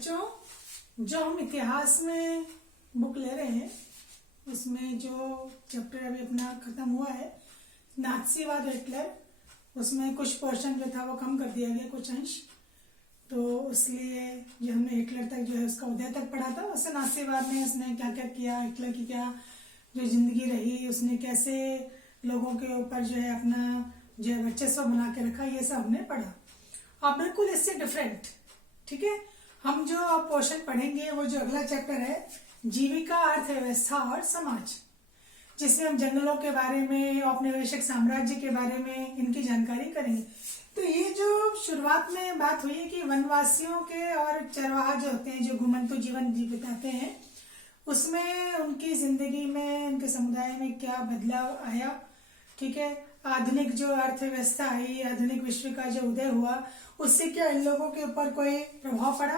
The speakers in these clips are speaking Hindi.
बच्चों, जो हम इतिहास में बुक ले रहे हैं उसमें जो चैप्टर अभी अपना खत्म हुआ है नाथसीवाद हिटलर, उसमें कुछ पोर्शन जो था वो कम कर दिया गया, कुछ अंश। तो इसलिए जो हमने हिटलर तक जो है उसका उदय तक पढ़ा था, उससे नाथसीवाद में उसने क्या क्या किया, हिटलर की क्या जो जिंदगी रही, उसने कैसे लोगों के ऊपर जो है अपना जो है वर्चस्व बना के रखा, ये सब हमने पढ़ा। अब बिल्कुल इससे डिफरेंट, ठीक है, हम जो अब पोर्शन पढ़ेंगे वो जो अगला चैप्टर है जीविका, अर्थव्यवस्था और समाज, जिसमें हम जंगलों के बारे में, औपनिवेशिक साम्राज्य के बारे में इनकी जानकारी करेंगे। तो ये जो शुरुआत में बात हुई है कि वनवासियों के और चरवाहा जो होते हैं, जो घुमंतु जीवन बिताते हैं, उसमें उनकी जिंदगी में, उनके समुदाय में क्या बदलाव आया, ठीक है, आधुनिक जो अर्थव्यवस्था आई, आधुनिक विश्व का जो उदय हुआ, उससे क्या इन लोगों के ऊपर कोई प्रभाव पड़ा,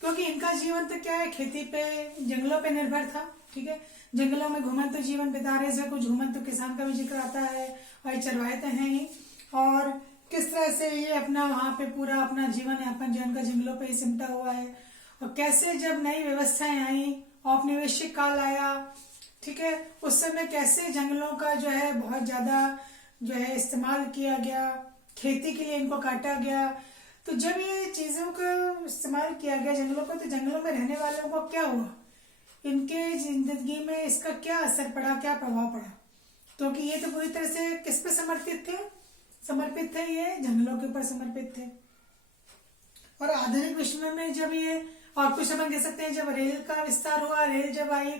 क्योंकि इनका जीवन तो क्या है, खेती पे, जंगलों पे निर्भर था, ठीक है, जंगलों में घुमंतु जीवन बिता रहे थे, कुछ घुमंतु किसान का भी जिक्र आता है और चरवाहे तो हैं ही, और किस तरह से ये अपना वहां पे पूरा अपना जीवन यापन जो इनका जंगलों पे ही सिमटा हुआ है, और कैसे जब नई व्यवस्थाएं आई, औपनिवेशिक काल आया, ठीक है, उस समय कैसे जंगलों का जो है बहुत ज्यादा जो है इस्तेमाल किया गया, खेती के लिए इनको काटा गया। तो जब ये चीजों का इस्तेमाल किया गया जंगलों को, तो जंगलों में रहने वालों को क्या हुआ, इनके जिंदगी में इसका क्या असर पड़ा, क्या प्रभाव पड़ा, क्योंकि ये तो पूरी तरह से किस पे समर्पित थे, ये जंगलों के ऊपर समर्पित थे। और आधुनिक विश्व में जब ये, और कुछ अपन कह सकते हैं जब रेल का विस्तार हुआ, रेल जब आई,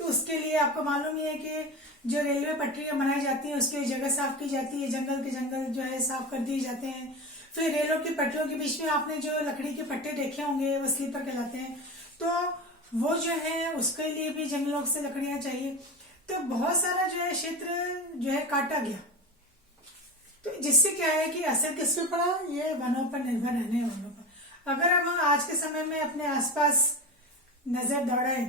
तो उसके लिए आपको मालूम ही है कि जो रेलवे पटरियां बनाई जाती हैं उसके लिए जगह साफ की जाती है, जंगल के जंगल जो है साफ कर दिए जाते हैं। फिर रेलों की पटरियों के बीच में आपने जो लकड़ी के पट्टे देखे होंगे वो स्लीपर कहलाते हैं, तो वो जो है उसके लिए भी जंगलों से लकड़ियां चाहिए। तो बहुत सारा जो है क्षेत्र जो है काटा गया, तो जिससे क्या है कि असर किस पे पड़ा, ये वनों पर निर्भर रहने वालों पर। अगर हम आज के समय में अपने आसपास नजर दौड़ाएं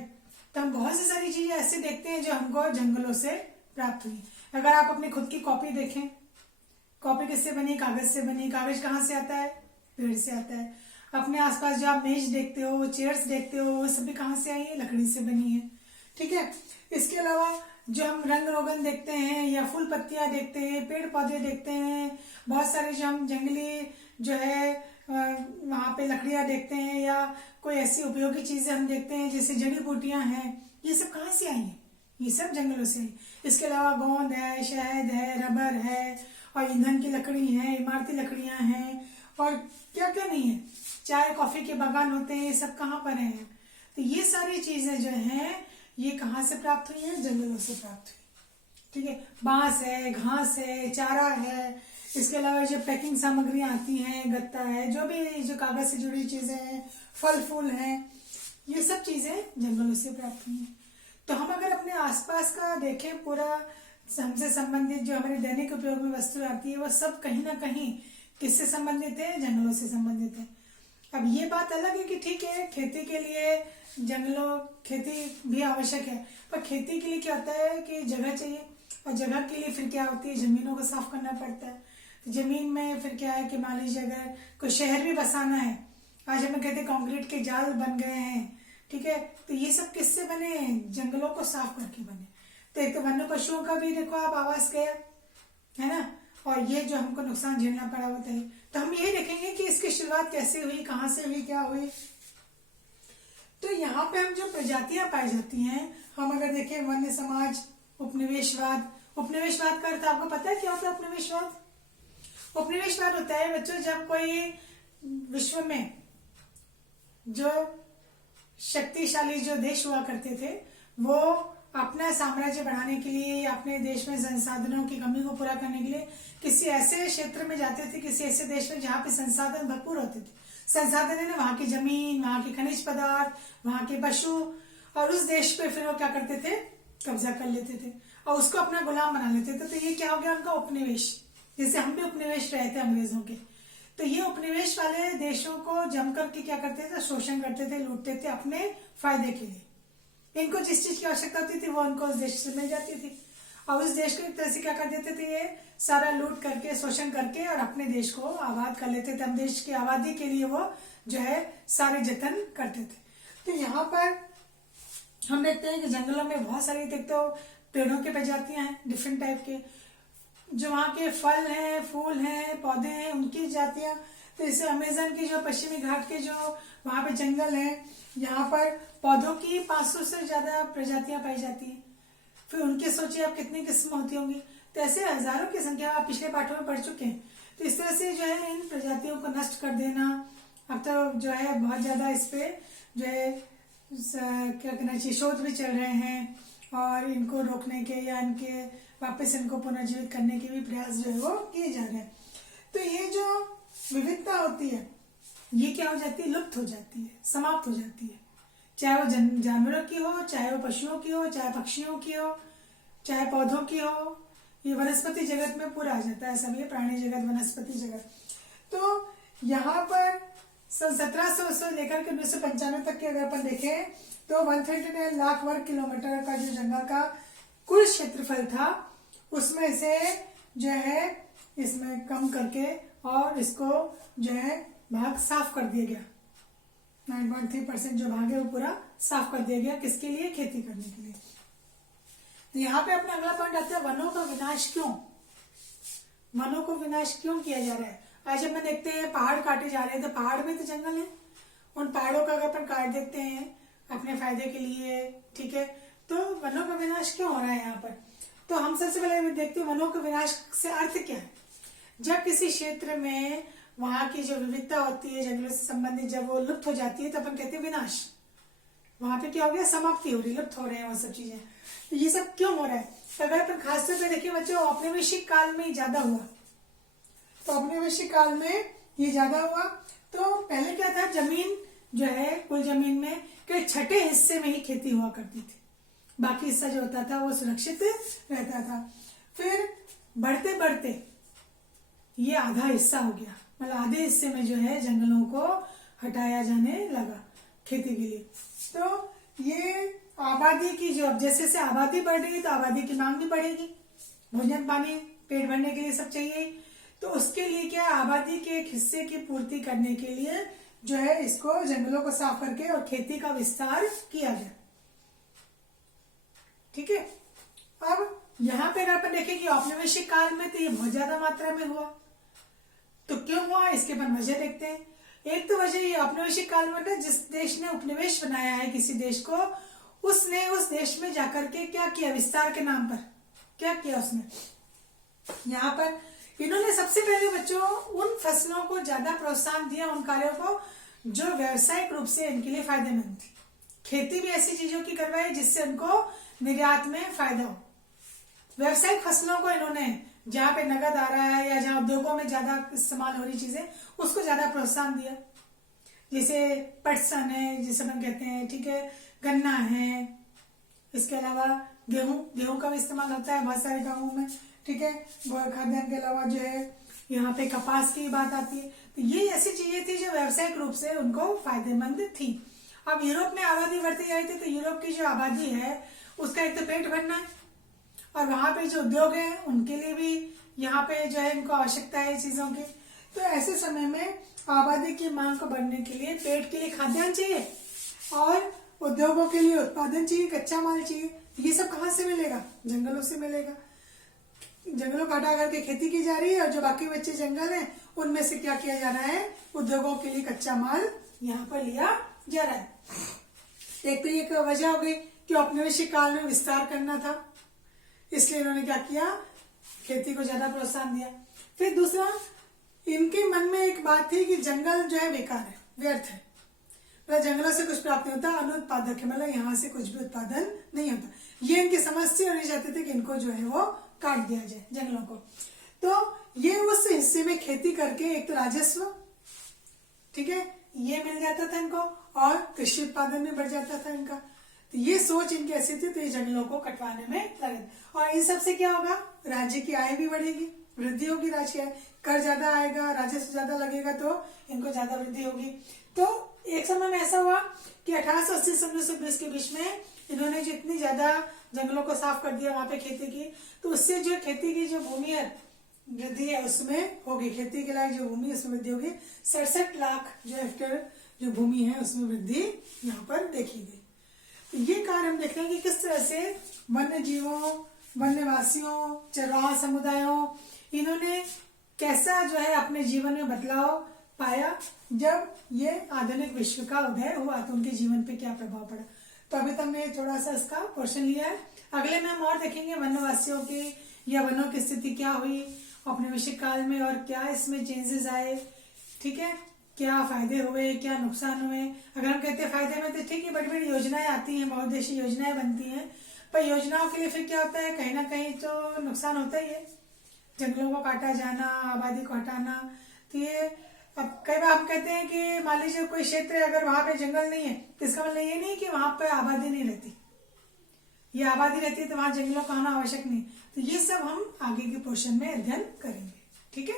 तो हम बहुत सी सारी चीजें ऐसे देखते हैं जो हमको जंगलों से प्राप्त हुई। अगर आप अपनी खुद की कॉपी देखें, कॉपी किससे बनी, कागज से बनी। कागज कहाँ से आता है, पेड़ से आता है। अपने आसपास जो आप मेज देखते हो, चेयर्स देखते हो, वो सभी कहाँ से आई है, लकड़ी से बनी है, ठीक है। इसके अलावा जो हम रंग रोगन देखते हैं या फूल पत्तियां देखते हैं, पेड़ पौधे देखते हैं, बहुत सारे जो हम जंगली जो है वहां पे लकड़ियां देखते हैं, या कोई ऐसी उपयोगी चीजें हम देखते हैं जैसे जड़ी बूटियां हैं, ये सब कहाँ से आई हैं, ये सब जंगलों से। इसके अलावा गोंद है, शहद है, रबर है, और ईंधन की लकड़ी है, इमारती लकड़ियां हैं, और क्या क्या नहीं है, चाय कॉफी के बागान होते हैं, ये सब कहाँ पर हैं। तो ये सारी चीजें जो हैं ये कहाँ से प्राप्त हुई है, जंगलों से प्राप्त हुई, ठीक है। बांस है, घास है, चारा है, इसके अलावा जो पैकिंग सामग्रियां आती हैं, गत्ता है, जो भी जो कागज से जुड़ी चीजें हैं, फल फूल हैं, ये सब चीजें जंगलों से प्राप्त हुई हैं। तो हम अगर अपने आसपास का देखें, पूरा हमसे संबंधित जो हमारे दैनिक उपयोग में वस्तु आती है, वो सब कहीं ना कहीं किससे संबंधित है, जंगलों से संबंधित है। अब ये बात अलग है कि ठीक है, खेती के लिए जंगलों, खेती भी आवश्यक है, पर खेती के लिए क्या होता है कि जगह चाहिए, और जगह के लिए फिर क्या होती है, जमीनों को साफ करना पड़ता है। तो जमीन में फिर क्या है कि मान लीजिए अगर कोई शहर भी बसाना है, आज हम कहते हैं कंक्रीट के जाल बन गए हैं, ठीक है, तो ये सब किससे बने, जंगलों को साफ करके बने। तो एक तो वन्य पशुओं का भी देखो आप आवास गया है ना, और ये जो हमको नुकसान झेलना पड़ा होता है। तो हम यही देखेंगे कि इसकी शुरुआत कैसे हुई, कहाँ से हुई, क्या हुई। तो यहाँ पे हम जो प्रजातियां पाई जाती हैं, हम अगर देखें वन्य समाज, उपनिवेशवाद। उपनिवेशवाद का अर्थ आपको पता है क्या होता है उपनिवेशवाद? उपनिवेशवाद होता है बच्चों जब कोई विश्व में जो शक्तिशाली जो देश हुआ करते थे, वो अपना साम्राज्य बढ़ाने के लिए, अपने देश में संसाधनों की कमी को पूरा करने के लिए किसी ऐसे क्षेत्र में जाते थे, किसी ऐसे देश में जहाँ पे संसाधन भरपूर होते थे। संसाधन है ना, वहां की जमीन, वहां के खनिज पदार्थ, वहां के पशु, और उस देश पे फिर वो क्या करते थे, कब्जा कर लेते थे और उसको अपना गुलाम बना लेते थे। तो ये क्या हो गया उनका उपनिवेश, जैसे हम भी उपनिवेश रहे थे अंग्रेजों के। तो ये उपनिवेश वाले देशों को जम करके क्या करते थे, शोषण करते थे, लूटते थे अपने फायदे के लिए। इनको जिस चीज की आवश्यकता होती थी वो उनको उस देश से मिल जाती थी। और उस देश को एक तरह से क्या कर देते थे, ये सारा लूट करके शोषण करके और अपने देश को आबाद कर लेते थे। अपने देश की आबादी के लिए वो जो है सारे जतन करते थे। तो यहाँ पर हम देखते हैं कि जंगलों में बहुत सारी देखते हो पेड़ों की प्रजातियां हैं डिफरेंट टाइप के, जो वहाँ के फल हैं, फूल हैं, पौधे हैं, उनकी जातियां। तो इसे अमेजन की जो पश्चिमी घाट के जो वहाँ पे जंगल है, यहाँ पर पौधों की 500 से ज्यादा प्रजातियां पाई जाती हैं। फिर उनकी सोचिए आप कितनी किस्म होती होंगी। तो ऐसे हजारों की संख्या आप पिछले पाठों में पढ़ चुके हैं। तो इस तरह से जो है इन प्रजातियों को नष्ट कर देना, अब तो जो है बहुत ज्यादा इस पे जो है क्या कहना चाहिए शोध भी चल रहे हैं, और इनको रोकने के या इनके वापस इनको पुनर्जीवित करने के भी प्रयास जो है वो किए जा रहे हैं। तो ये जो विविधता होती है ये क्या हो जाती है, लुप्त हो जाती है, समाप्त हो जाती है। चाहे वो जानवरों की हो, चाहे वो पशुओं की हो, चाहे पक्षियों की हो, चाहे पौधों की हो, ये वनस्पति जगत में पूरा आ जाता है सब, ये प्राणी जगत, वनस्पति जगत। तो यहाँ पर सन 1700 से लेकर के 1995 तक के अगर अपन देखें तो 139 लाख वर्ग किलोमीटर का जो जंगल का कुल क्षेत्रफल था, उसमें से जो है इसमें कम करके और इसको जो है भाग साफ कर दिया गया। 9.3% जो भाग है वो पूरा साफ कर दिया गया, किसके लिए, खेती करने के लिए। तो यहाँ पे अपना अगला पॉइंट आता है, वनों का विनाश क्यों, वनों को विनाश क्यों किया जा रहा है। आज जब हम देखते हैं पहाड़ काटे जा रहे हैं, तो पहाड़ में तो जंगल है, उन पहाड़ों का अगर अपन काट देते हैं अपने फायदे के लिए, ठीक है, तो वनों का विनाश क्यों हो रहा है यहाँ पर। तो हम सबसे पहले देखते हैं वनों का विनाश से अर्थ क्या है। जब किसी क्षेत्र में वहां की जो विविधता होती है जंगलों से संबंधित, जब वो लुप्त हो जाती है तो अपन कहते हैं विनाश। वहां पे क्या हो गया, समाप्ति हो रही, लुप्त हो रहे हैं वो सब चीजें। तो ये सब क्यों हो रहा है, तो अगर अपन खासतौर पर देखिए बच्चों, औपनिवेशिक काल में ज्यादा हुआ। तो औपनिवेशिक काल में ये ज्यादा हुआ। तो पहले क्या था, जमीन जो है कुल जमीन में के छठे हिस्से में ही खेती हुआ करती थी, बाकी हिस्सा जो होता था वो सुरक्षित रहता था। फिर बढ़ते बढ़ते ये आधा हिस्सा हो गया, मतलब आधे हिस्से में जो है जंगलों को हटाया जाने लगा खेती के लिए। तो ये आबादी की जो, अब जैसे जैसे आबादी बढ़ रही है तो आबादी की मांग भी बढ़ेगी, भोजन पानी पेट भरने के लिए सब चाहिए। तो उसके लिए क्या, आबादी के एक हिस्से की पूर्ति करने के लिए जो है इसको जंगलों को साफ करके और खेती का विस्तार किया गया, ठीक है। अब यहाँ पे अगर अपन देखें कि औपनिवेशिक काल में तो ये बहुत ज्यादा मात्रा में हुआ, तो क्यों हुआ, इसके अपन वजह देखते हैं। एक तो वजह ये औपनिवेशिक काल में जिस देश ने उपनिवेश बनाया है किसी देश को, उसने उस देश में जाकर के क्या किया, विस्तार के नाम पर क्या किया उसने, यहाँ पर इन्होंने सबसे पहले बच्चों उन फसलों को ज्यादा प्रोत्साहन दिया, उन कार्यों को जो व्यावसायिक रूप से इनके लिए फायदेमंद थी। खेती भी ऐसी चीजों की करवाई जिससे उनको निर्यात में फायदा हो। व्यावसायिक फसलों को इन्होंने, जहाँ पे नगद आ रहा है या जहाँ उद्योगों में ज्यादा इस्तेमाल हो रही चीजें, उसको ज्यादा प्रोत्साहन दिया। जैसे पटसन है जिसे हम कहते हैं, ठीक है, गन्ना है, इसके अलावा गेहूं का भी इस्तेमाल होता है बहुत सारे गाँवों में, ठीक है। खाद्यान्न के अलावा जो है यहाँ पे कपास की बात आती है। तो ये ऐसी चीजें थी जो व्यावसायिक रूप से उनको फायदेमंद थी। अब यूरोप में आबादी बढ़ती जाती थी, तो यूरोप की जो आबादी है उसका एक तो पेट भरना है, और वहां पे जो उद्योग है उनके लिए भी यहाँ पे जो है इनको आवश्यकता है चीजों की। तो ऐसे समय में आबादी की मांग को बढ़ने के लिए पेट के लिए खाद्यान्न चाहिए और उद्योगों के लिए उत्पादन चाहिए, कच्चा माल चाहिए। ये सब कहाँ से मिलेगा, जंगलों से मिलेगा। जंगलों को हटा करके खेती की जा रही है, और जो बाकी बचे जंगल हैं उनमें से क्या किया जा रहा है, उद्योगों के लिए कच्चा माल यहाँ पर लिया जा रहा है। एक तो ये वजह हो गई कि औपनिवेशिक काल में विस्तार करना था, इसलिए इन्होंने क्या किया, खेती को ज्यादा प्रोत्साहन दिया। फिर दूसरा, इनके मन में एक बात थी कि जंगल जो है बेकार है, व्यर्थ है, मतलब जंगलों से कुछ प्राप्त नहीं होता, अनुत्पादक है, मतलब यहाँ से कुछ भी उत्पादन नहीं होता। ये इनकी समझ थी और ये चाहते थे कि इनको जो है वो काट दिया जाए जंगलों को। तो ये उस हिस्से में खेती करके एक तो राजस्व, ठीक है, ये मिल जाता था इनको, और कृषि उत्पादन में बढ़ जाता था इनका। तो ये सोच इनकी ऐसी थी, तो ये जंगलों को कटवाने में लगे। और इन सब से क्या होगा, राज्य की आय भी बढ़ेगी, वृद्धि होगी राज्य की आय, कर ज्यादा आएगा, राजस्व ज्यादा लगेगा, तो इनको ज्यादा वृद्धि होगी। तो एक समय में ऐसा हुआ कि 1880 से 1920 के बीच में इन्होंने जो इतनी ज्यादा जंगलों को साफ कर दिया, वहां पे खेती की, तो उससे जो खेती की जो भूमि है वृद्धि है उसमें होगी, खेती के लायक जो भूमि है उसमें वृद्धि होगी। 67 लाख जो हेक्टेयर जो भूमि है उसमें वृद्धि यहाँ पर देखी गई। तो ये कार्य हम देखते हैं कि किस तरह से वन्य जीवों, वन्यवासियों, चरवाहा समुदायों, इन्होंने कैसा जो है अपने जीवन में बदलाव पाया जब ये आधुनिक विश्व का उदय हुआ, तो उनके जीवन पे क्या प्रभाव पड़ा। तो अभी तक मैं थोड़ा सा इसका पोर्शन लिया है। अगले में हम और देखेंगे वन्यवासियों की या वनों की स्थिति क्या हुई औपनिवेशिक काल में और क्या इसमें चेंजेस आए, ठीक है, क्या फायदे हुए, क्या नुकसान हुए। अगर हम कहते हैं फायदे में तो ठीक है, बड़ी बड़ी योजनाएं आती हैं, बहुउद्देशीय योजनाएं बनती हैं, पर योजनाओं के लिए फिर क्या होता है, कहीं ना कहीं तो नुकसान होता ही है। जंगलों को काटा जाना, आबादी को हटाना, तो ये अब कई बार हम कहते हैं कि मान लीजिए कोई क्षेत्र है, अगर वहां पे जंगल नहीं है तो इसका मतलब ये नहीं कि वहां पे आबादी नहीं रहती, ये आबादी रहती है तो वहां जंगलों का आना आवश्यक नहीं। तो ये सब हम आगे के पोर्शन में अध्ययन करेंगे, ठीक है।